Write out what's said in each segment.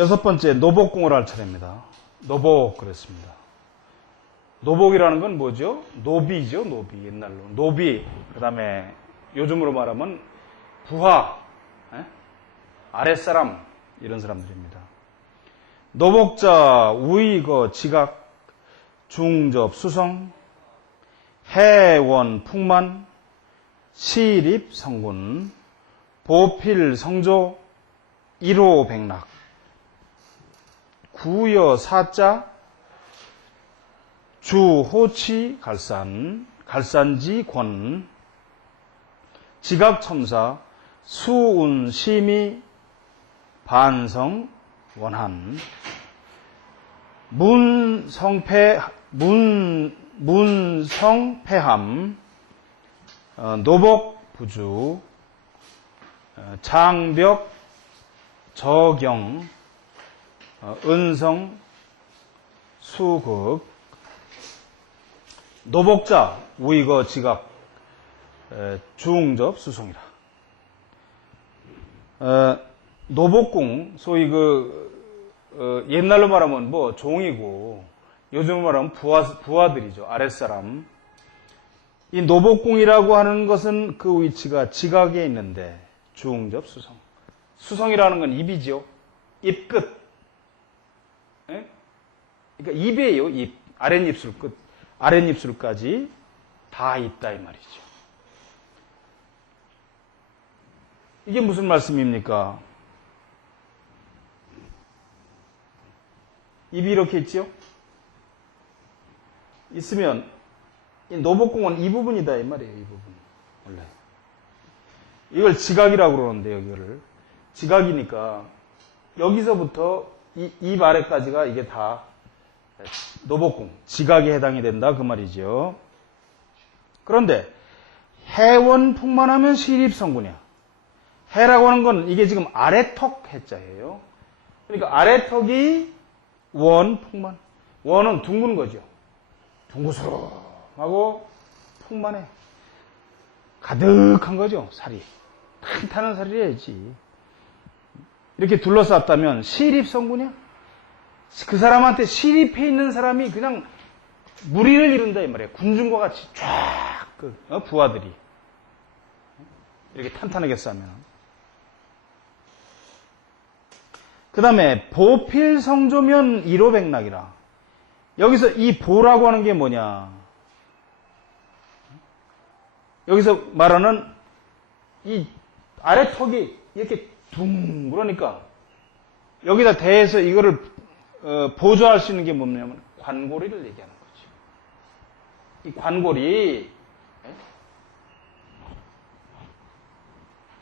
여섯 번째, 노복공을 할 차례입니다. 노복 그랬습니다. 노복이라는 건 뭐죠? 노비죠, 노비. 옛날로. 노비, 그 다음에 요즘으로 말하면 부하, 아랫사람, 이런 사람들입니다. 노복자, 우의거, 지각, 중접, 수성, 해원, 풍만, 시립, 성군, 보필, 성조, 일호, 백락, 구여, 사자, 주, 호치, 갈산, 갈산지, 권, 지각, 첨사, 수운, 심의, 반성, 원한, 문성패함, 노복, 부주, 장벽, 저경, 은성, 수극, 노복자, 우의거, 지각, 중접, 수성이라. 노복궁, 소위 옛날로 말하면 뭐 종이고, 요즘 말하면 부하들이죠. 아랫사람. 이 노복궁이라고 하는 것은 그 위치가 지각에 있는데, 중접, 수성. 수성이라는 건 입이죠. 입 끝. 예? 그러니까 입이에요, 입. 아랫입술 끝. 아랫입술까지 다 있다, 이 말이죠. 이게 무슨 말씀입니까? 입이 이렇게 있죠? 있으면, 이 노복공은 이 부분이다, 이 말이에요, 이 부분. 원래. 이걸 지각이라고 그러는데요, 이거를. 지각이니까, 여기서부터 입 아래까지가 이게 다 노복공, 지각에 해당이 된다, 그 말이죠. 그런데, 해원 풍만하면 시립성군이야. 해라고 하는 건 이게 지금 아래턱 해자예요. 그러니까 아래턱이 원, 풍만. 원은 둥근 거죠. 둥그스름하고 풍만해. 가득한 거죠, 살이. 탄탄한 살이래야지. 이렇게 둘러쌌다면 시립성군이야? 그 사람한테 시립해 있는 사람이 그냥 무리를 이룬다 이 말이에요. 군중과 같이 쫙 부하들이 이렇게 탄탄하게 싸면. 그 다음에 보필성조면 일호백락이라. 여기서 이 보라고 하는 게 뭐냐? 여기서 말하는 이 아래턱이 이렇게 둥그러니까 여기다 대해서 이거를 보조할 수 있는 게 뭐냐면 관골이를 얘기하는 거죠. 이 관골이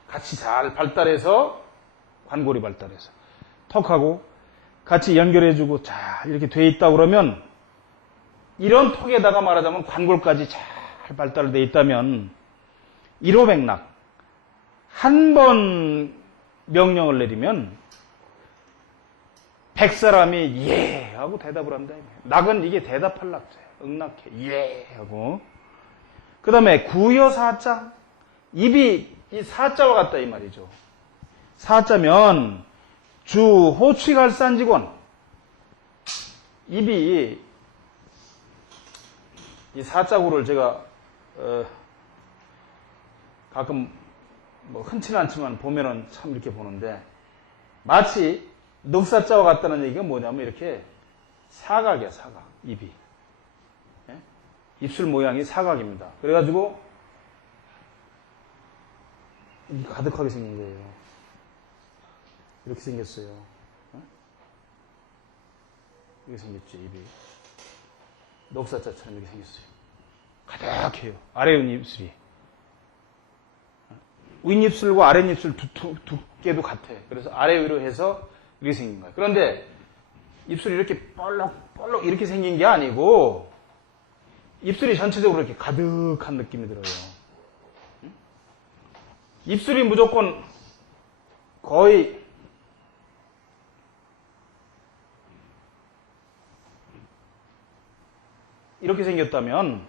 같이 잘 발달해서 관골이 발달해서 턱하고 같이 연결해주고 잘 이렇게 돼 있다 그러면 이런 턱에다가 말하자면 관골까지 잘 발달돼 있다면 일호백락 한 번 명령을 내리면 100사람이 예 하고 대답을 한다. 낙은 이게 대답할 낙자예요. 응낙해 예 하고. 그 다음에 구여사자 입이 이 사자와 같다 이 말이죠. 사자면 주 호취갈산지권 입이 이 사자구를 제가 가끔 뭐 흔치는 않지만 보면은 참 이렇게 보는데 마치 늑사자와 같다는 얘기가 뭐냐면 이렇게 사각이야 사각 입이 입술 모양이 사각입니다. 그래가지고 가득하게 생긴 거예요. 이렇게 생겼어요. 이렇게 생겼죠 입이 늑사자처럼 이렇게 생겼어요. 가득해요. 아래 윗입술이 윗입술과 아랫입술 두께도 같아. 그래서 아래 위로 해서 이렇게 생긴 거예요. 그런데 입술이 이렇게 볼록 이렇게 생긴 게 아니고 입술이 전체적으로 이렇게 가득한 느낌이 들어요. 입술이 무조건 거의 이렇게 생겼다면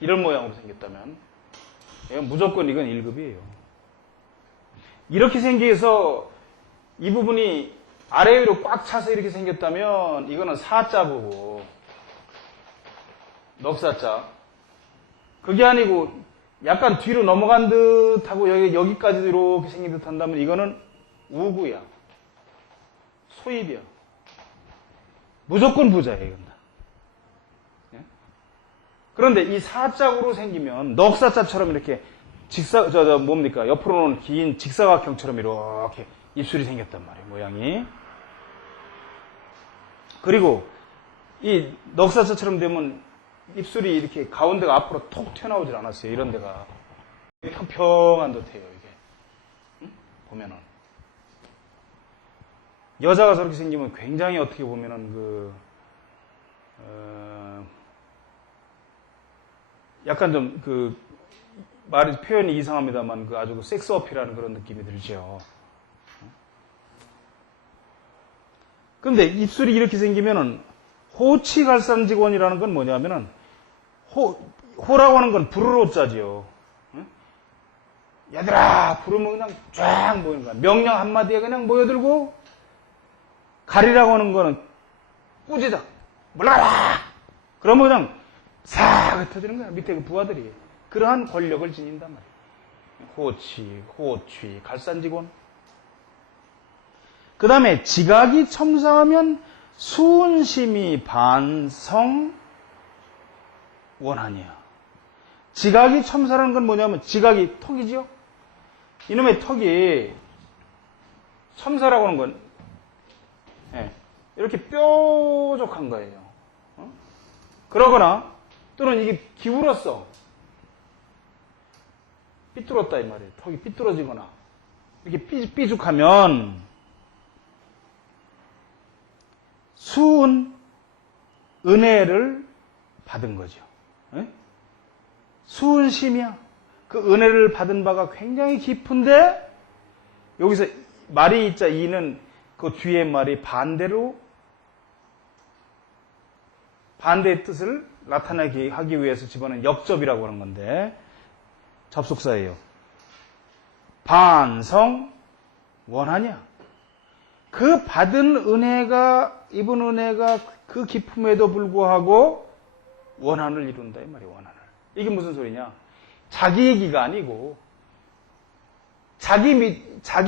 이런 모양으로 생겼다면 무조건 이건 1급이에요. 이렇게 생겨서 이 부분이 아래 위로 꽉 차서 이렇게 생겼다면 이거는 사자부고 넉사자. 그게 아니고 약간 뒤로 넘어간 듯하고 여기까지도 이렇게 생긴 듯 한다면 이거는 우구야. 소입이야. 무조건 부자예요, 이건 다. 예? 그런데 이 사자구로 생기면 넉사자처럼 이렇게 뭡니까? 옆으로는 긴 직사각형처럼 이렇게 입술이 생겼단 말이에요, 모양이. 그리고 이 넉사자처럼 되면 입술이 이렇게 가운데가 앞으로 톡 튀어나오질 않았어요. 이런 데가. 평평한 듯해요, 이게. 응? 보면은. 여자가 저렇게 생기면 굉장히 어떻게 보면은 약간 좀 표현이 이상합니다만 아주 섹스 어필하는 그런 느낌이 들죠. 근데 입술이 이렇게 생기면은 호치갈산직원이라는 건 뭐냐면은 호라고 하는 건 부르로자지요. 응? 얘들아 부르면 그냥 쫙 모이는 거야. 명령 한마디에 그냥 모여들고 가리라고 하는 거는 꾸지다 물러가라 그러면 그냥 싹 흩어지는 거야. 밑에 그 부하들이 그러한 권력을 지닌단 말이에요. 호취 갈산직원. 그 다음에 지각이 첨사하면 수은심이 반성 원하냐. 지각이 첨사라는 건 뭐냐면 지각이 턱이죠. 이놈의 턱이 첨사라고 하는 건 이렇게 뾰족한 거예요. 그러거나 또는 이게 기울었어. 삐뚤었다 이 말이에요. 턱이 삐뚤어지거나 이렇게 삐죽하면 수은 은혜를 받은 거죠. 수은심이야. 그 은혜를 받은 바가 굉장히 깊은데 여기서 말이 있자 이는 그 뒤에 말이 반대로 반대의 뜻을 나타내게 하기 위해서 집어넣은 역접이라고 하는 건데 접속사예요. 반성 원하냐? 그 받은 은혜가 입은 은혜가 그 깊음에도 불구하고 원한을 이룬다 이 말이에요. 원한을. 이게 무슨 소리냐? 자기 얘기가 아니고 자기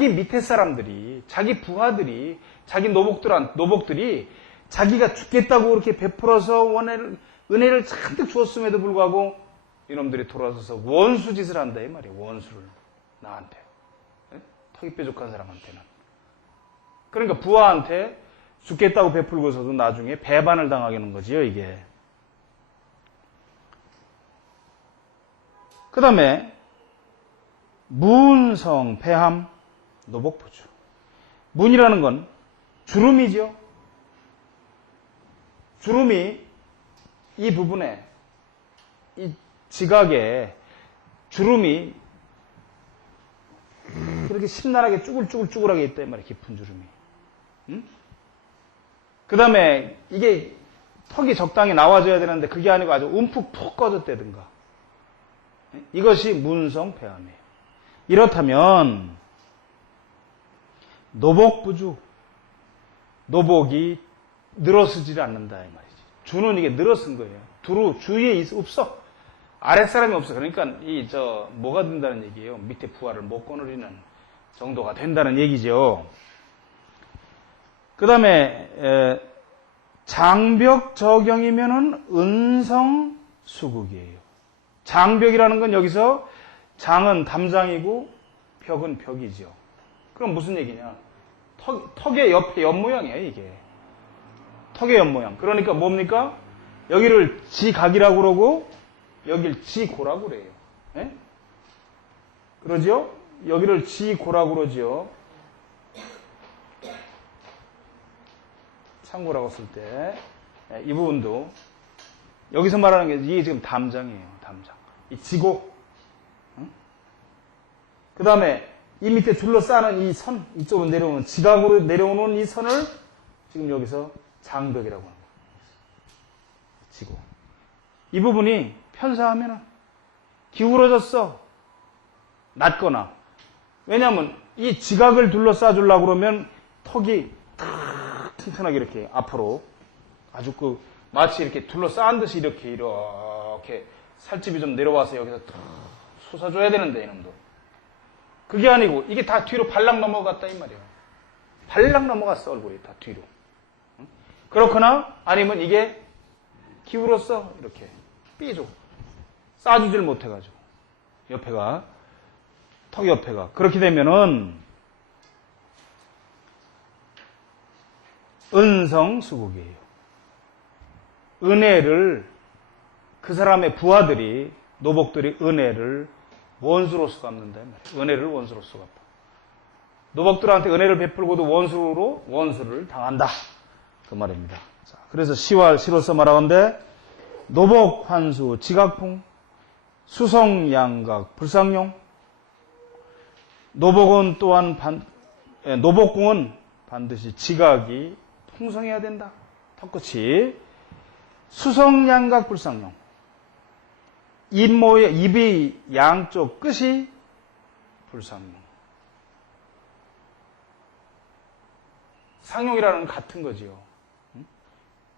밑에 사람들이 자기 부하들이 자기 노복들이 자기가 죽겠다고 그렇게 베풀어서 은혜를 잔뜩 주었음에도 불구하고 이놈들이 돌아서서 원수짓을 한다 이 말이에요. 원수를 나한테 턱이 뾰족한 사람한테는. 그러니까 부하한테 죽겠다고 베풀고서도 나중에 배반을 당하게 하는 거지요, 이게. 그 다음에 문성, 폐함, 노복부주. 문이라는 건 주름이죠. 주름이 이 부분에, 이 지각에 주름이 그렇게 신나게 쭈글쭈글쭈글하게 있다, 이 말이에요. 깊은 주름이. 응? 그 다음에 이게 턱이 적당히 나와줘야 되는데 그게 아니고 아주 움푹 푹 꺼졌다든가. 이것이 문성폐함이에요. 이렇다면 노복부주, 노복이 늘어서질 않는다 이 말이지. 주는 이게 늘어선 거예요. 주위에 없어. 아랫사람이 없어. 그러니까 뭐가 된다는 얘기예요. 밑에 부하를 못 거느리는 정도가 된다는 얘기죠. 그 다음에 장벽 저경이면은 은성 수국이에요. 장벽이라는 건 여기서 장은 담장이고 벽은 벽이죠. 그럼 무슨 얘기냐? 턱의 옆에 옆모양이에요, 이게. 턱의 옆모양. 그러니까 뭡니까? 여기를 지각이라고 그러고 여기를 지고라고 그래요. 네? 그러죠? 여기를 지고라고 그러죠. 참고라고 쓸 때 이 부분도 여기서 말하는 게 이게 지금 담장이에요. 담장. 이 지고. 응? 그 다음에 이 밑에 둘러싸는 이 선, 이쪽으로 내려오는 지각으로 내려오는 이 선을 지금 여기서 장벽이라고 하는 거예요. 지고. 이 부분이 편사하면 기울어졌어. 낮거나. 왜냐하면 이 지각을 둘러싸 주려고 그러면 턱이 튼튼하게 이렇게 앞으로 아주 마치 이렇게 둘러싸은 듯이 이렇게 살집이 좀 내려와서 여기서 솟아줘야 되는데 이놈도 그게 아니고 이게 다 뒤로 발락 넘어갔다 이 말이에요. 발락 넘어갔어 얼굴이 다 뒤로. 그렇거나 아니면 이게 기울었어 이렇게 삐져 싸주질 못해가지고 옆에가 턱 옆에가 그렇게 되면은 은성수국이에요. 은혜를 그 사람의 부하들이 노복들이 은혜를 원수로서 갚는다 이 말이에요. 은혜를 원수로서 갚아. 노복들한테 은혜를 베풀고도 원수로 원수를 당한다 그 말입니다. 자, 그래서 시로서 말하건대 노복 환수 지각풍 수성양각 불상용 노복은 또한 노복궁은 반드시 지각이 풍성해야 된다. 턱끝이 수성양각 불상용 입이 양쪽 끝이 불상용 상용이라는 건 같은 거지요.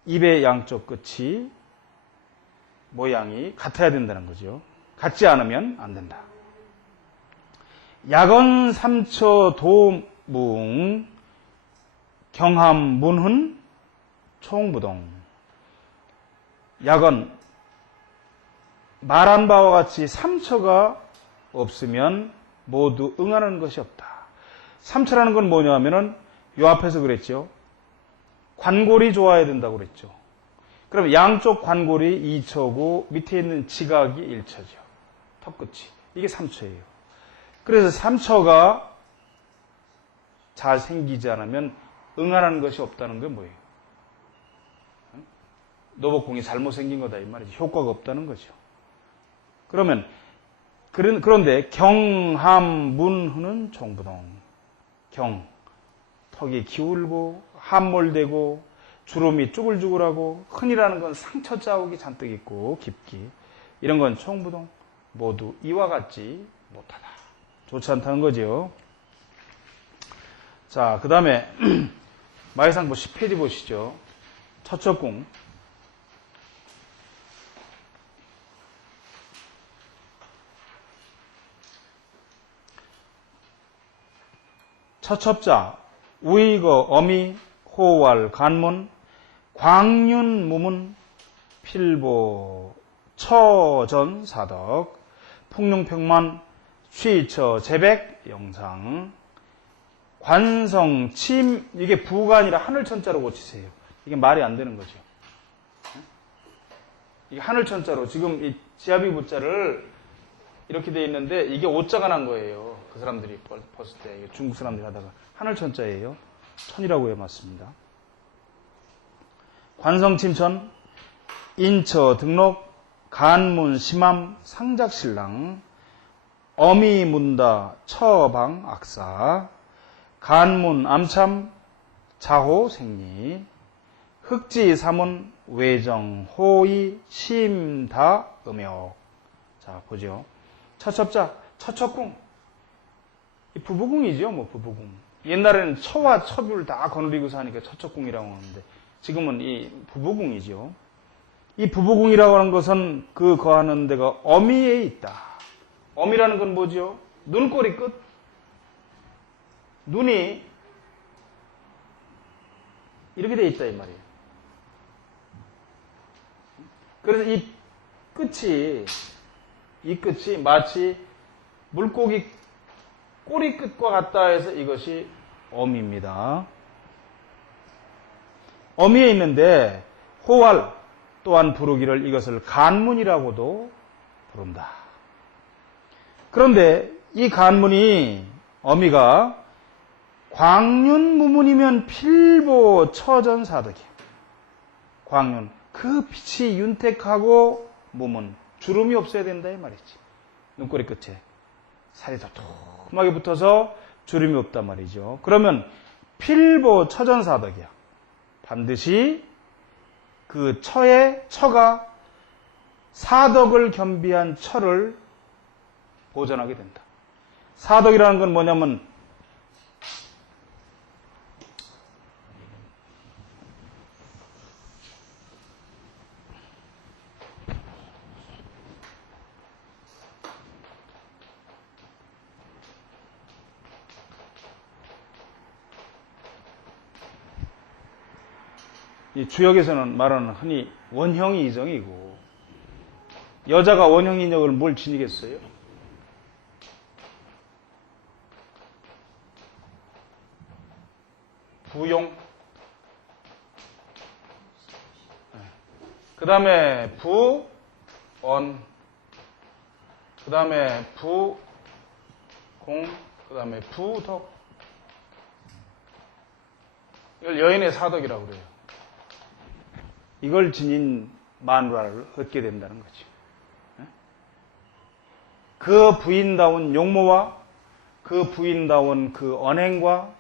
입의 양쪽 끝이 모양이 같아야 된다는 거죠. 같지 않으면 안 된다. 야건 삼처 도뭉 경함 문훈 총부동 야건 말한 바와 같이 삼처가 없으면 모두 응하는 것이 없다. 삼처라는 건 뭐냐 하면은 요 앞에서 그랬죠. 관골이 좋아야 된다고 그랬죠. 그럼 양쪽 관골이 2처고 밑에 있는 지각이 1처죠. 턱끝이. 이게 3처예요. 그래서 3처가 잘 생기지 않으면 응하는 것이 없다는 게 뭐예요? 노복궁이 잘못 생긴 거다 이 말이죠. 효과가 없다는 거죠. 그러면 그런데 경함문훈은 종부동 턱이 기울고 함몰되고 주름이 쭈글쭈글하고 흔이라는 건 상처 자국이 잔뜩 있고 깊기 이런 건 총부동 모두 이와 같지 못하다. 좋지 않다는 거죠. 자, 그 다음에 마이상보 10페이지 보시죠. 처첩궁 처첩자 우이거 어미 호왈 간문 광윤 무문 필보 처전 사덕 풍룡평만 취처 제백 영상 관성 침 이게 부가 아니라 하늘천자로 고치세요. 이게 말이 안 되는 거죠. 이게 하늘천자로 지금 이 지아비 부자를 이렇게 돼 있는데 이게 오자가 난 거예요. 그 사람들이 봤을 때 중국 사람들이 하다가 하늘천자예요. 천이라고 해 맞습니다. 관성침천 인처 등록 간문 심함 상작신랑 어미문다 처방 악사 간문 암참 자호 생리 흑지 사문 외정 호의 심다 음역. 자 보죠. 처첩자 처첩궁 이 부부궁이죠. 뭐 부부궁. 옛날에는 처와 첩을 다 거느리고서 하니까 처첩궁이라고 하는데 지금은 이 부부궁이죠. 이 부부궁이라고 하는 것은 그 거하는 데가 어미에 있다. 어미라는 건 뭐죠? 눈꼬리 끝. 눈이 이렇게 돼 있다 이 말이에요. 그래서 이 끝이 마치 물고기 꼬리 끝과 같다 해서 이것이 어미입니다. 어미에 있는데 호왈 또한 부르기를 이것을 간문이라고도 부른다. 그런데 이 간문이 어미가 광윤무문이면 필보 처전사덕이야. 광윤 그 빛이 윤택하고 무문 주름이 없어야 된다 이 말이지. 눈꼬리 끝에 살이 도톰하게 붙어서 주름이 없단 말이죠. 그러면 필보 처전사덕이야. 반드시 그 처가 사덕을 겸비한 처를 보존하게 된다. 사덕이라는 건 뭐냐면 이 주역에서는 말하는 흔히 원형이 이정이고, 여자가 원형 인역을 뭘 지니겠어요? 부용. 그 다음에 부언. 그 다음에 부공. 그 다음에 부덕. 이걸 여인의 사덕이라고 그래요. 이걸 지닌 마누라를 얻게 된다는 거죠. 그 부인다운 용모와 그 부인다운 그 언행과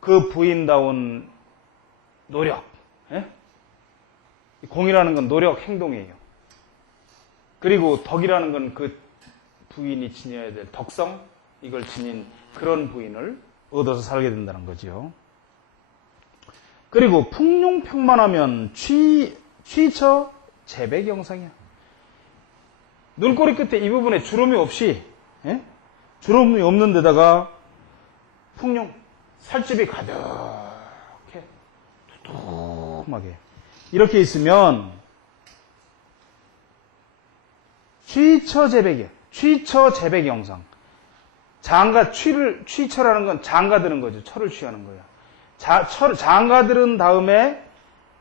그 부인다운 노력. 공이라는 건 노력, 행동이에요. 그리고 덕이라는 건 그 부인이 지녀야 될 덕성, 이걸 지닌 그런 부인을 얻어서 살게 된다는 거죠. 그리고 풍룡평만하면 취처 재백영상이야. 눈꼬리 끝에 이 부분에 주름이 없이, 주름이 없는 데다가 풍룡, 살집이 가득해. 두툼하게. 이렇게 있으면 취처재백이야. 취처재백영상. 장가, 취처라는 건 장가드는 거죠. 처를 취하는 거야. 장가들은 다음에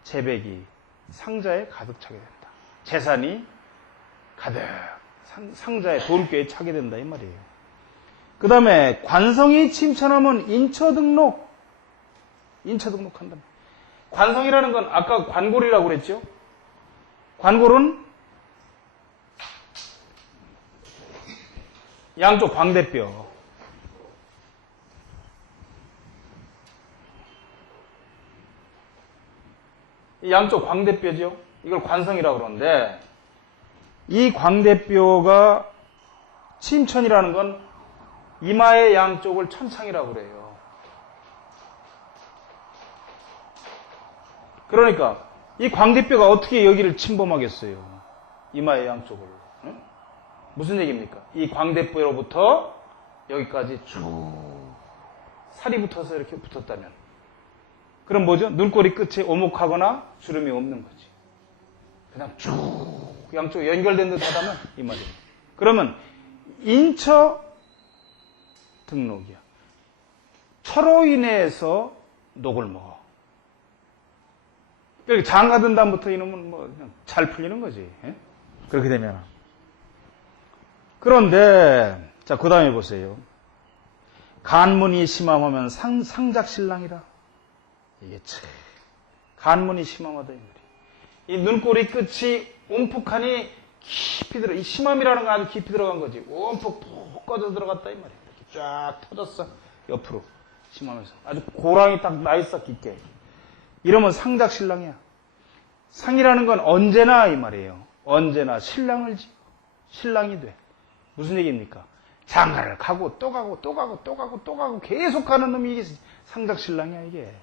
재백이 상자에 가득 차게 된다. 재산이 가득 상자에 돌교에 차게 된다 이 말이에요. 그 다음에 관성이 침천하면 인처등록. 인처등록한다. 관성이라는 건 아까 관골이라고 그랬죠. 관골은 양쪽 광대뼈. 이 양쪽 광대뼈죠. 이걸 관성이라고 그러는데, 이 광대뼈가 침천이라는 건 이마의 양쪽을 천창이라고 그래요. 그러니까 이 광대뼈가 어떻게 여기를 침범하겠어요? 이마의 양쪽을. 응? 무슨 얘기입니까? 이 광대뼈로부터 여기까지 쭉 살이 붙어서 이렇게 붙었다면, 그럼 뭐죠? 눈꼬리 끝에 오목하거나 주름이 없는 거지. 그냥 쭉 양쪽 연결된 듯 하다면 이 말이에요. 그러면 인처 등록이야. 처로 인해서 녹을 먹어. 그러니까 장가든 다음부터 이놈은 뭐 그냥 잘 풀리는 거지. 그렇게 되면. 그런데 자, 그 다음에 보세요. 간문이 심함하면 상작신랑이라. 이게 참 간문이 심함하다 이 말이에요. 이 눈꼬리 끝이 움푹하니 깊이 들어. 이 심함이라는 건 아주 깊이 들어간 거지. 움푹 푹 꺼져 들어갔다 이 말이에요. 이렇게 쫙 터졌어. 옆으로 심하면서 아주 고랑이 딱 나 있어 깊게. 이러면 상작신랑이야. 상이라는 건 언제나 이 말이에요. 언제나 신랑을 지고 신랑이 돼. 무슨 얘기입니까? 장가를 가고 또 가고 또 가고 또 가고 또 가고 계속 가는 놈이 이게 상작신랑이야 이게.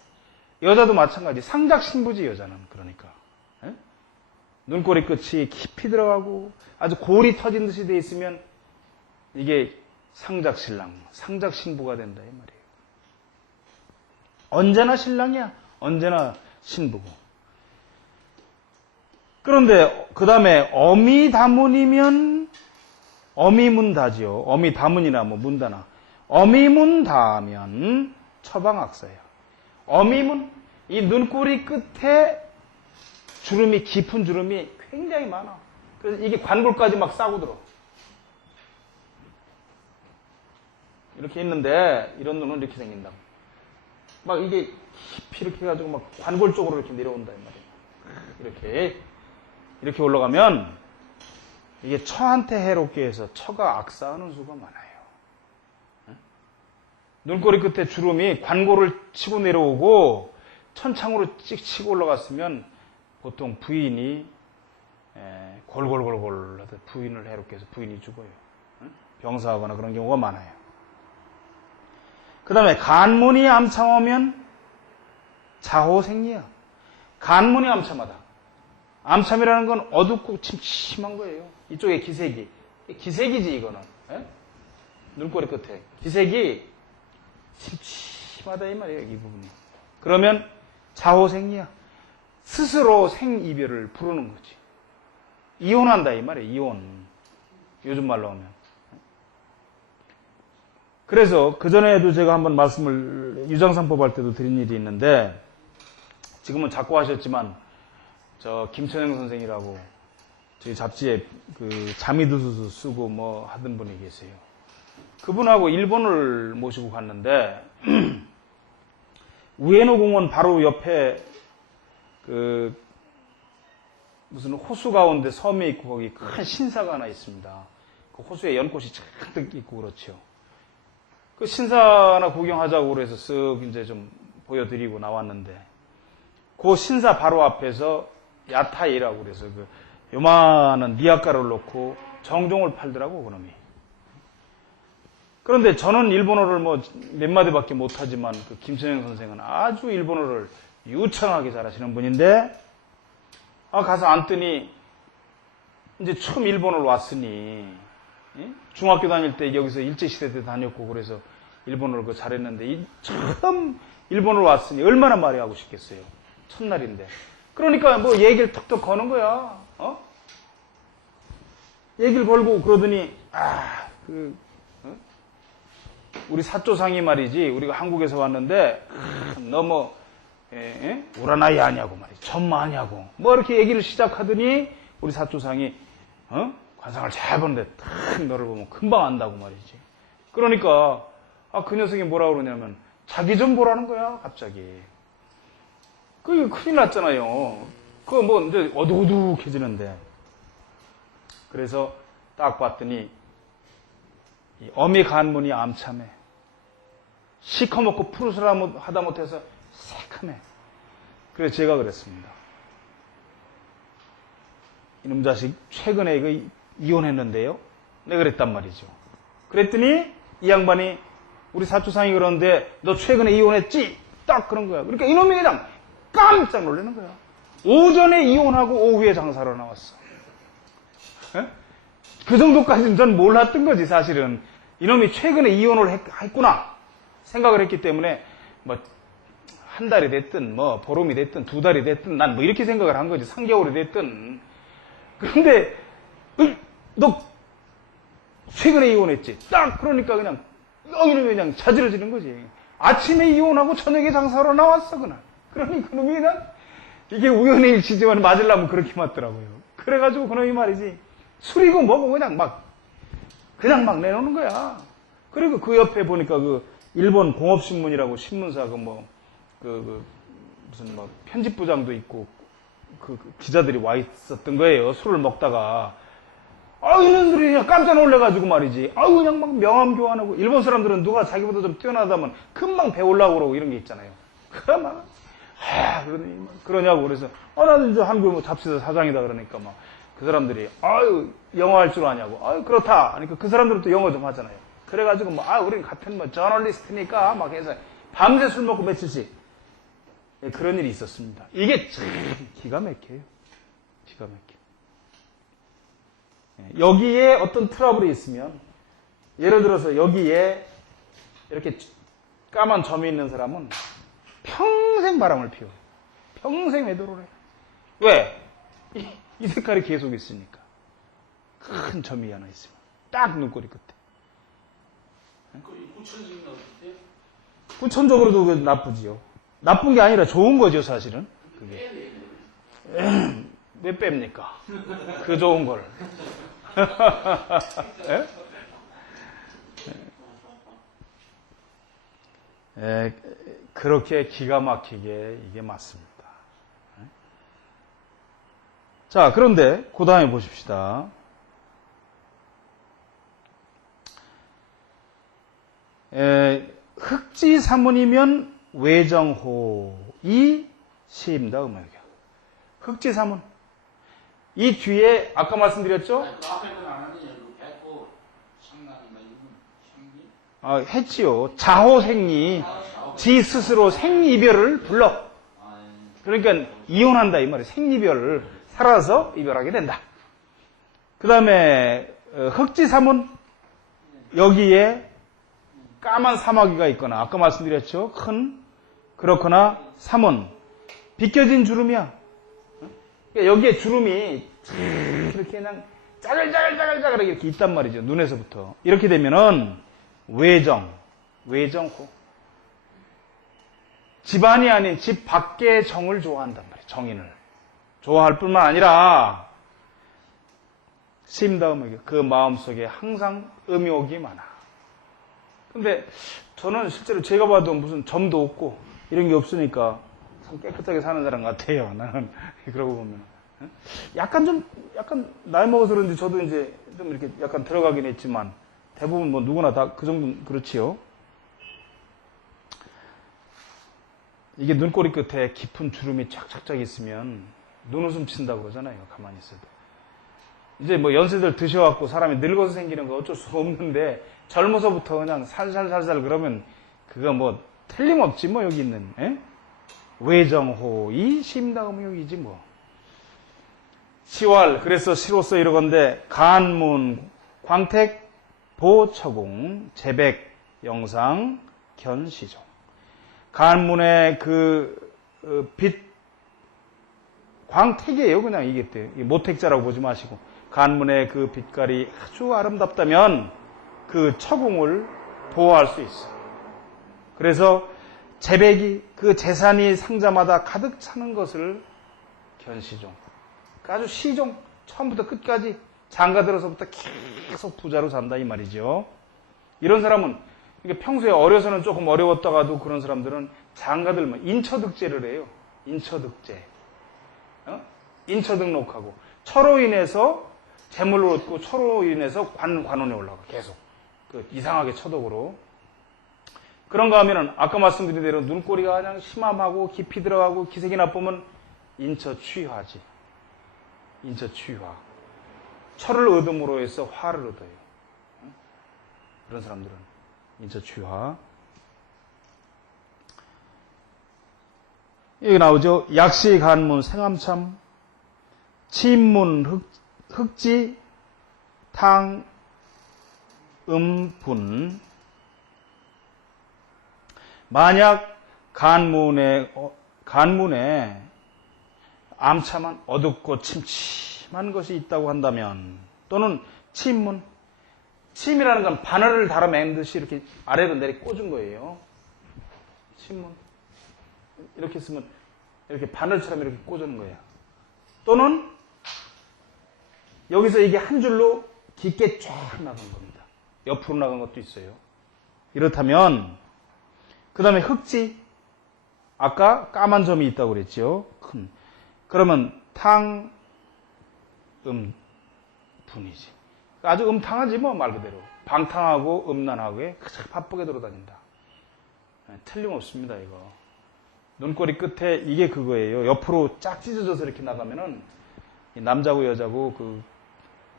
여자도 마찬가지. 상작신부지 여자는. 그러니까 눈꼬리 끝이 깊이 들어가고 아주 골이 터진 듯이 돼 있으면 이게 상작신랑, 상작신부가 된다 이 말이에요. 언제나 신랑이야. 언제나 신부고. 그런데 그 다음에 어미다문이면 어미문다지요. 어미다문이나 뭐 문다나. 어미문다면 처방악사예요. 어미문, 이 눈꼬리 끝에 주름이, 깊은 주름이 굉장히 많아. 그래서 이게 관골까지 막 싸고 들어. 이렇게 있는데 이런 눈은 이렇게 생긴다고. 막 이게 깊이 이렇게 해가지고 막 관골 쪽으로 이렇게 내려온다 이 말이에요. 이렇게 올라가면 이게 처한테 해롭게 해서 처가 악사하는 수가 많아요. 눈꼬리 끝에 주름이 관골을 치고 내려오고 천창으로 찍 치고 올라갔으면 보통 부인이 골골골골 하다 부인을 해롭게 해서 부인이 죽어요. 병사하거나 그런 경우가 많아요. 그 다음에 간문이 암참하면 자호생리야. 간문이 암참하다. 암참이라는 건 어둡고 침침한 거예요. 이쪽에 기색이. 기색이지 이거는. 눈꼬리 끝에. 기색이 침침하다 이 말이에요. 이 부분이. 그러면 자호생리야. 스스로 생이별을 부르는 거지. 이혼한다 이 말이에요. 이혼. 요즘 말로 하면. 그래서 그전에도 제가 한번 말씀을 유장상법 할 때도 드린 일이 있는데, 지금은 자꾸 하셨지만 저 김천영 선생이라고 저희 잡지에 그 자미두수 쓰고 뭐 하던 분이 계세요. 그분하고 일본을 모시고 갔는데 우에노 공원 바로 옆에 그 무슨 호수 가운데 섬에 있고 거기 큰 신사가 하나 있습니다. 그 호수에 연꽃이 잔뜩 있고 그렇죠. 그 신사나 구경하자고 그래서 쓱 이제 좀 보여드리고 나왔는데, 그 신사 바로 앞에서 야타이라고 그래서 그 요만한 미약가를 놓고 정종을 팔더라고, 그놈이. 그런데 저는 일본어를 뭐 몇 마디밖에 못하지만 그 김천영 선생은 아주 일본어를 유창하게 잘하시는 분인데, 가서 앉더니 이제 처음 일본을 왔으니, 중학교 다닐 때 여기서 일제시대 때 다녔고 그래서 일본어를 그 잘했는데, 처음 일본을 왔으니 얼마나 말이 하고 싶겠어요. 첫날인데. 그러니까 뭐 얘기를 턱턱 거는 거야. 얘기를 걸고 그러더니, 우리 사조상이 말이지, 우리가 한국에서 왔는데, 너무, 우라나이 아냐고 말이지, 천마냐고. 뭐 이렇게 얘기를 시작하더니, 우리 사조상이, 관상을 잘 보는데, 탁 너를 보면 금방 안다고 말이지. 그러니까, 그 녀석이 뭐라 그러냐면, 자기 좀 보라는 거야, 갑자기. 그게 큰일 났잖아요. 그거 뭐, 이제 어둑어둑해지는데. 그래서 딱 봤더니, 이 어미 간문이 암참해. 시커멓고 푸르스라 하다 못해서 새카매. 그래서 제가 그랬습니다. 이놈 자식 최근에 이거 이혼했는데요. 내가 그랬단 말이죠. 그랬더니 이 양반이 우리 사초상이 그러는데 너 최근에 이혼했지? 딱 그런 거야. 그러니까 이놈이 그냥 깜짝 놀라는 거야. 오전에 이혼하고 오후에 장사로 나왔어. 에? 그 정도까지는 전 몰랐던 거지, 사실은. 이놈이 최근에 이혼을 했구나 생각을 했기 때문에 뭐 한 달이 됐든 뭐 보름이 됐든 두 달이 됐든 난 뭐 이렇게 생각을 한 거지. 3개월이 됐든. 그런데 너 최근에 이혼했지? 딱 그러니까 그냥 이놈이 그냥 자지러지는 거지. 아침에 이혼하고 저녁에 장사로 나왔어 그날. 그러니 그놈이 그냥 이게 우연의 일치지만 맞으려면 그렇게 맞더라고요. 그래가지고 그놈이 말이지, 술이고 뭐고 그냥 막 내놓는 거야. 그리고 그 옆에 보니까 그 일본 공업신문이라고 신문사 무슨 뭐 편집부장도 있고 그 기자들이 와 있었던 거예요. 술을 먹다가. 이놈들이 그냥 깜짝 놀래가지고 말이지. 그냥 막 명함 교환하고. 일본 사람들은 누가 자기보다 좀 뛰어나다면 금방 배우려고 그러고 이런 게 있잖아요. 그러냐고. 그래서, 나는 이제 한국 뭐 잡지사 사장이다 그러니까 막 그 사람들이, 영어 할 줄 아냐고. 그렇다. 그러니까 그 사람들은 또 영어 좀 하잖아요. 그래가지고 우린 같은 저널리스트니까 막 해서 밤새 술 먹고 며칠씩. 그런 일이 있었습니다. 이게 참 기가 막혀요. 기가 막혀. 여기에 어떤 트러블이 있으면, 예를 들어서 여기에 이렇게 까만 점이 있는 사람은 평생 바람을 피워요. 평생 외도를 해요. 왜? 이 색깔이 계속 있으니까. 큰 점이 하나 있으면. 딱 눈꼬리 끝에. 후천적인 어떻게? 후천적으로도 나쁘지요. 나쁜 게 아니라 좋은 거죠, 사실은. 그게. 왜 뺍니까? 그 좋은 걸. 그렇게 기가 막히게 이게 맞습니다. 자, 그런데 그 다음에 보십시다. 흑지사문이면 외정호이 시입니다. 음악이요. 흑지사문. 이 뒤에 아까 말씀드렸죠? 앞에는 안 하니 백호 상난인가 이분 상기? 했지요. 자호생리. 지 스스로 생이별을 불러. 그러니까 이혼한다 이 말이에요. 생이별을 살아서 이별하게 된다. 그 다음에 흑지사문. 여기에 까만 사마귀가 있거나 아까 말씀드렸죠. 큰 그렇거나 사문. 비껴진 주름이야. 그러니까 여기에 주름이 이렇게 그냥 짜글짜글짜글짜글 이렇게 있단 말이죠. 눈에서부터. 이렇게 되면은 외정호. 집안이 아닌 집 밖의 정을 좋아한단 말이에요. 정인을. 좋아할 뿐만 아니라 심다음에게 그 마음속에 항상 음욕이 많아. 근데 저는 실제로 제가 봐도 무슨 점도 없고 이런 게 없으니까 참 깨끗하게 사는 사람 같아요. 나는 그러고 보면 약간 나이 먹어서 그런지 저도 이제 좀 이렇게 약간 들어가긴 했지만 대부분 뭐 누구나 다 그 정도는 그렇지요. 이게 눈꼬리 끝에 깊은 주름이 쫙쫙쫙 있으면 눈웃음 친다고 그러잖아요. 가만히 있어도. 이제 뭐 연세들 드셔갖고 사람이 늙어서 생기는 거 어쩔 수가 없는데 젊어서부터 그냥 살살살살 그러면 그거 뭐 틀림없지 뭐 여기 있는 외정호이 심다음욕이지 뭐. 시왈 그래서 시로서 이러건대 간문 광택 보처공 제백 영상 견시종 간문의 빛 광택이에요. 그냥 이게 모택자라고 보지 마시고 간문의 그 빛깔이 아주 아름답다면 그 처공을 보호할 수 있어요. 그래서 재백이 그 재산이 상자마다 가득 차는 것을 견시종. 아주 시종 처음부터 끝까지 장가 들어서부터 계속 부자로 산다 이 말이죠. 이런 사람은 평소에 어려서는 조금 어려웠다가도 그런 사람들은 장가들면 인처득제를 해요. 인처득제. 인처등록하고 처로 인해서 재물을 얻고 처로 인해서 관원에 올라가 계속 그 이상하게 처독으로 그런가 하면은 아까 말씀드린 대로 눈꼬리가 그냥 심함하고 깊이 들어가고 기색이 나쁘면 인처취화지. 인처취화. 철을 얻음으로 해서 화를 얻어요. 그런 사람들은 인처취화. 여기 나오죠. 약시 간문 생암참 침문 흑지 탕 음분. 만약 간문에 암참한 어둡고 침침한 것이 있다고 한다면 또는 침문 침이라는 건 바늘을 달아 맨 듯이 이렇게 아래로 내리 꽂은 거예요. 침문 이렇게 쓰면 이렇게 바늘처럼 이렇게 꽂는 거예요. 또는 여기서 이게 한 줄로 깊게 쫙 나간 겁니다. 옆으로 나간 것도 있어요. 이렇다면 그 다음에 흑지 아까 까만 점이 있다고 그랬죠. 큰. 그러면 분이지. 아주 음탕하지 뭐 말 그대로. 방탕하고 음란하게 바쁘게 돌아다닌다. 틀림없습니다 이거. 눈꼬리 끝에 이게 그거예요. 옆으로 쫙 찢어져서 이렇게 나가면은 남자고 여자고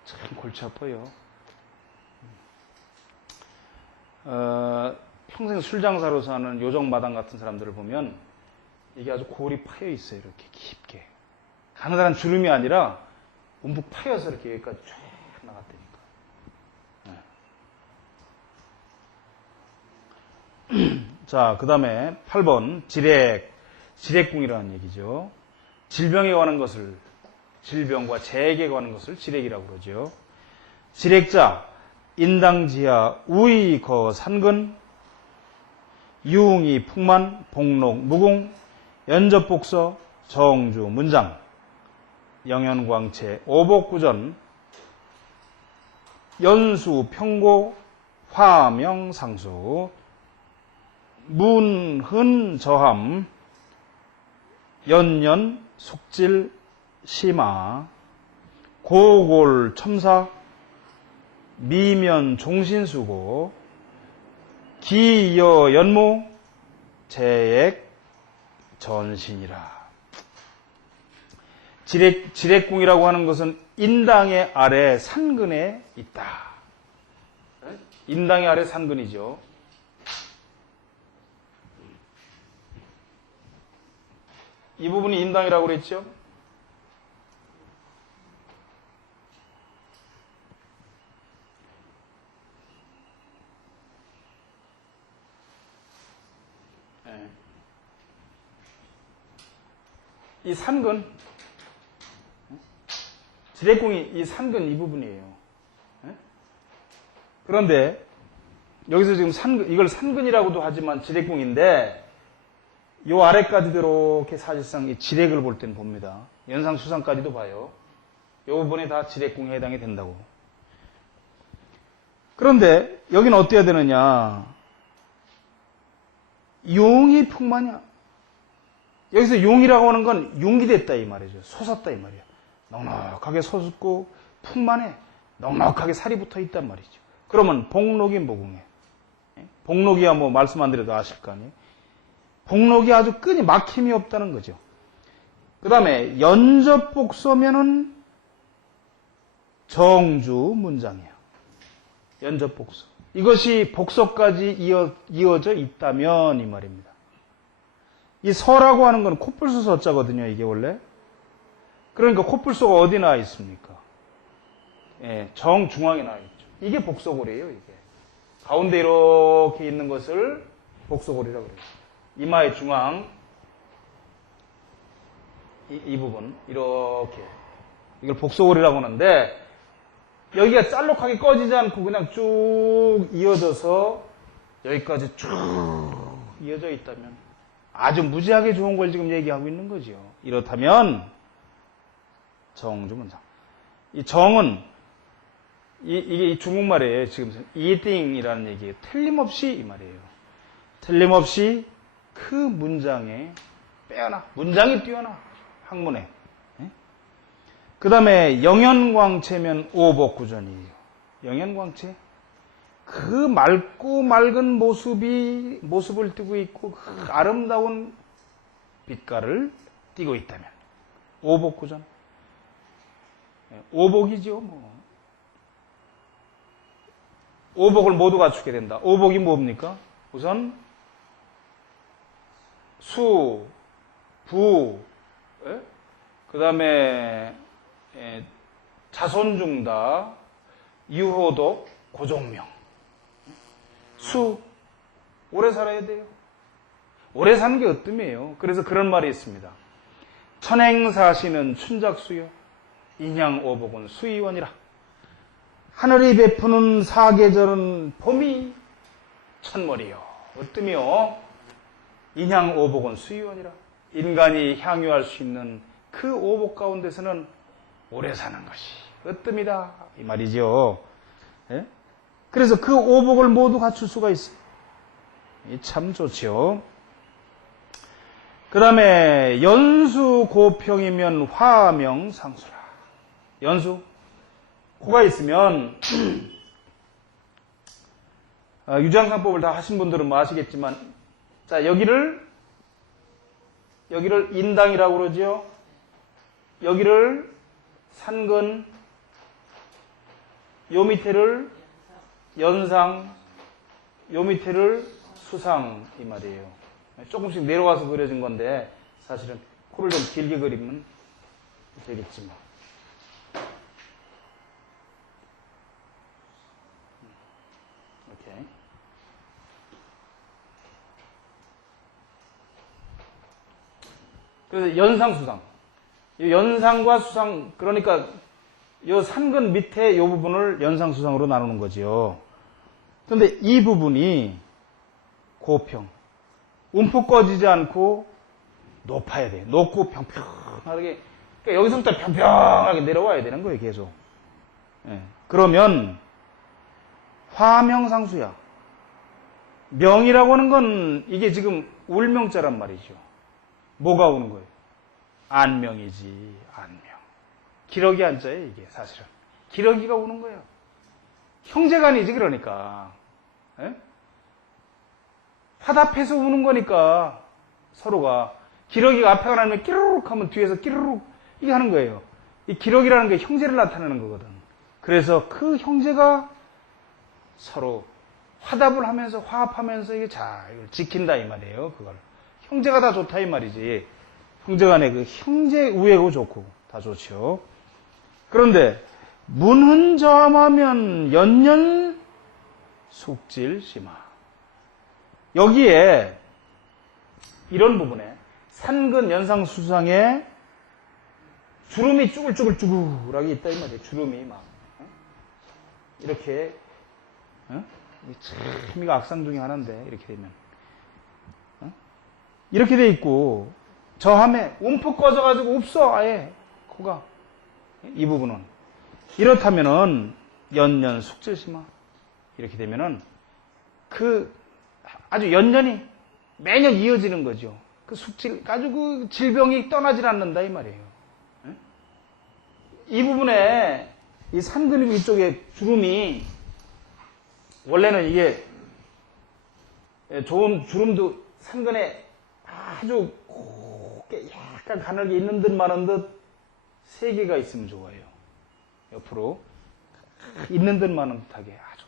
참 골치 아파요. 평생 술장사로 사는 요정마당 같은 사람들을 보면 이게 아주 골이 파여 있어요. 이렇게 깊게. 가느다란 주름이 아니라 움푹 파여서 이렇게 여기까지 쫙 나갔다니까. 자, 그 다음에 8번 지렉궁이라는 얘기죠. 질병에 관한 것을 질병과 재액에 관한 것을 지렉이라고 그러죠. 지렉자 인당지하 우이거 산근 유웅이 풍만 복록 무궁 연접복서 정주 문장 영현광채 오복구전 연수 평고 화명상수 문흔 저함 연년 숙질 심화 고골 첨사 미면 종신수고 기여 연모 재액 전신이라. 지렉궁이라고 하는 것은 인당의 아래 산근에 있다. 인당의 아래 산근이죠. 이 부분이 인당이라고 그랬죠? 이 산근, 지렛궁이 이 산근 이 부분이에요. 예? 그런데 여기서 지금 이걸 산근이라고도 하지만 지렛궁인데 요 아래까지 이렇게 사실상 이 지렛을 볼 때는 봅니다. 연상수상까지도 봐요. 요 부분이 다 지렛궁에 해당이 된다고. 그런데 여기는 어때야 되느냐? 용이 풍마냐? 여기서 용이라고 하는 건 융기됐다 이 말이죠. 솟았다 이 말이야. 넉넉하게 솟았고 풍만해. 넉넉하게 살이 붙어 있단 말이죠. 그러면 복록이 모궁해. 복록이야 뭐 말씀 안 드려도 아실 거 아니에요. 복록이 아주 끈이 막힘이 없다는 거죠. 그 다음에 연접복소면은 정주 문장이에요. 연접복소. 이것이 복소까지 이어져 있다면 이 말입니다. 이 서라고 하는 건 코뿔소 서자거든요. 이게 원래. 그러니까 코뿔소가 어디 나와 있습니까? 예, 정중앙에 나와 있죠. 이게 복소골이에요. 이게. 가운데 이렇게 있는 것을 복소골이라고 그래요. 이마의 중앙 이 부분 이렇게 이걸 복소골이라고 하는데 여기가 짤록하게 꺼지지 않고 그냥 쭉 이어져서 여기까지 쭉 이어져 있다면 아주 무지하게 좋은 걸 지금 얘기하고 있는 거죠. 이렇다면 정주문장. 이 정은 이게 중국말이에요. 지금 이띵이라는 얘기예요. 틀림없이 이 말이에요. 틀림없이 그 문장에 빼어나 문장이 뛰어나 학문에. 그 다음에 영연광채면 오복구전이에요. 영연광채. 그 맑고 맑은 모습을 띠고 있고 그 아름다운 빛깔을 띠고 있다면 오복구전. 오복이죠. 뭐. 오복을 모두 갖추게 된다. 오복이 뭡니까? 우선 수, 부, 그 다음에 자손중다, 유호독, 고종명. 수, 오래 살아야 돼요. 오래 사는 게 으뜸이에요. 그래서 그런 말이 있습니다. 천행사시는 춘작수요, 인양오복은 수의원이라. 하늘이 베푸는 사계절은 봄이 천머리요, 으뜸이요. 인양오복은 수의원이라. 인간이 향유할 수 있는 그 오복 가운데서는 오래 사는 것이 으뜸이다 이 말이죠. 예? 그래서 그 오복을 모두 갖출 수가 있어요. 참 좋죠. 그 다음에 연수 고평이면 화명 상수라. 연수 코가 있으면 유장상법을 다 하신 분들은 뭐 아시겠지만, 자 여기를 인당이라고 그러죠. 여기를 산근, 요 밑에를 연상, 요 밑에를 수상 이 말이에요. 조금씩 내려와서 그려진 건데 사실은 코를 좀 길게 그리면 되겠지 뭐. 이렇게. 그래서 연상, 수상. 이 연상과 수상, 그러니까 이 산근 밑에 이 부분을 연상, 수상으로 나누는 거지요. 그런데 이 부분이 고평. 움푹 꺼지지 않고 높아야 돼. 높고 평평하게. 그러니까 여기서부터 평평하게 내려와야 되는 거예요, 계속. 예. 그러면 화명상수야. 명이라고 하는 건 이게 지금 울명자란 말이죠. 뭐가 오는 거예요? 안명이지, 안명. 기러기 한자예요, 이게 사실은. 기러기가 오는 거예요. 형제간이지, 그러니까. 예? 화답해서 우는 거니까, 서로가. 기러기가 앞에 가면 끼르륵 하면 뒤에서 끼르륵, 이게 하는 거예요. 이 기러기라는 게 형제를 나타내는 거거든. 그래서 그 형제가 서로 화답을 하면서, 화합하면서 이게 이걸 지킨다, 이 말이에요, 그걸. 형제가 다 좋다, 이 말이지. 형제간에 그 형제 우애고 좋고, 다 좋죠. 그런데, 문흔저함하면 연년 숙질 심하. 여기에 이런 부분에 산근 연상 수상의 주름이 쭈글쭈글쭈글하게 있다 이 말이에요. 주름이 막 이렇게 참 이거 악상 중에 하나인데 이렇게 되면 이렇게 돼 있고 저함에 움푹 꺼져가지고 없어 아예 코가 이 부분은 이렇다면은 연년 숙질심화 이렇게 되면은 그 아주 연년이 매년 이어지는 거죠. 그 숙질 아주 그 질병이 떠나질 않는다 이 말이에요. 이 부분에 이 산근육 이쪽에 주름이 원래는 이게 좋은 주름도 산근에 아주 곱게 약간 가늘게 있는 듯 마는 듯 3개가 있으면 좋아요. 옆으로 있는 듯 마는 듯하게 아주.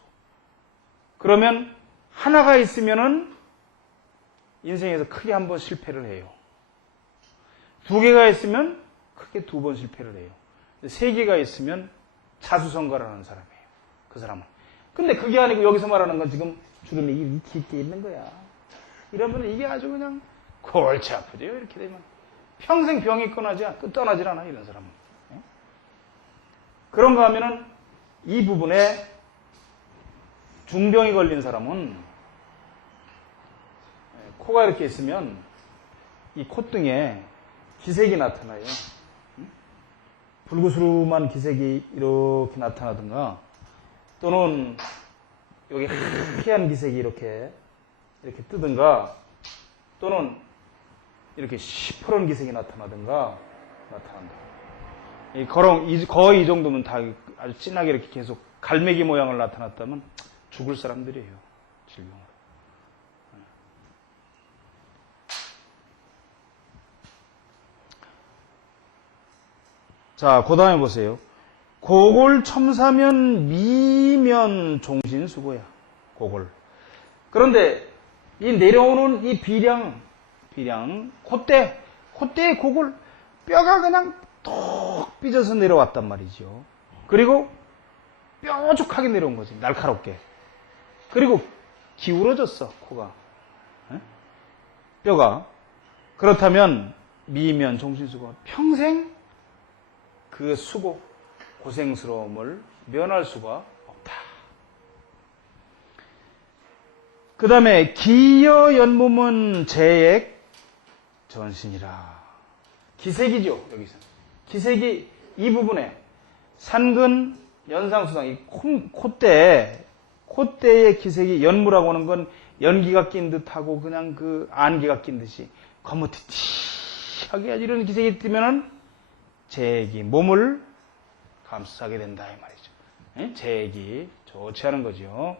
그러면 하나가 있으면은 인생에서 크게 한 번 실패를 해요. 2개가 있으면 크게 2번 실패를 해요. 3개가 있으면 자수성가라는 사람이에요. 그 사람은. 근데 그게 아니고 여기서 말하는 건 지금 주름이 이렇게 있게 있는 거야. 이러면 이게 아주 그냥 골치 아프죠. 이렇게 되면. 평생 병이 떠나질 않아, 이런 사람은. 그런가 하면은 이 부분에 중병이 걸린 사람은 코가 이렇게 있으면 이 콧등에 기색이 나타나요. 불구스름한 기색이 이렇게 나타나든가 또는 여기 하얀 기색이 이렇게 뜨든가 또는 이렇게 시퍼런 기색이 나타나든가 나타난다. 거의 이 정도면 다 아주 진하게 이렇게 계속 갈매기 모양을 나타났다면 죽을 사람들이에요. 질병으로. 자, 그 다음에 보세요. 고골 첨사면 미면 종신수고야. 고골. 그런데 이 내려오는 이 비량, 콧대에 고골, 뼈가 그냥 톡 삐져서 내려왔단 말이죠. 그리고 뾰족하게 내려온 거지. 날카롭게. 그리고 기울어졌어, 코가. 뼈가. 그렇다면 미면 종신수고 평생 그 수고, 고생스러움을 면할 수가 없다. 그 다음에 기여연몸은 재액 전신이라. 기색이죠, 여기서. 기색이 이 부분에 산근, 연상수상, 이 콧대의 기색이 연무라고 하는 건 연기가 낀 듯하고 그냥 그 안개가 낀 듯이 거무튀튀하게 이런 기색이 뜨면은 재액이 몸을 감싸게 된다 이 말이죠. 재액이 좋지 않은 거죠.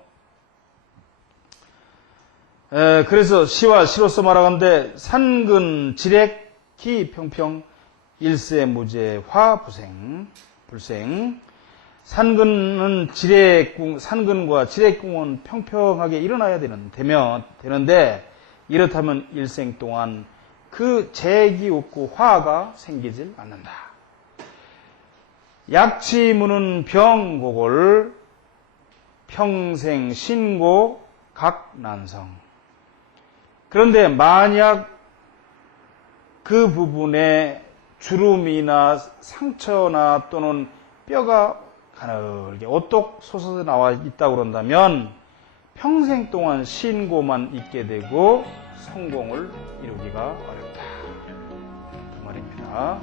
그래서 시와 시로서 말하건대 산근 지렉 기 평평 일세 무제 화 불생 산근은 산근과 지렉궁은 평평하게 일어나야 되는데 이렇다면 일생 동안 그 재액이 없고 화가 생기질 않는다. 약치무는 병고골 평생 신고 각난성. 그런데 만약 그 부분에 주름이나 상처나 또는 뼈가 가늘게 오똑 솟아서 나와 있다고 그런다면 평생 동안 신고만 있게 되고 성공을 이루기가 어렵다. 그 말입니다.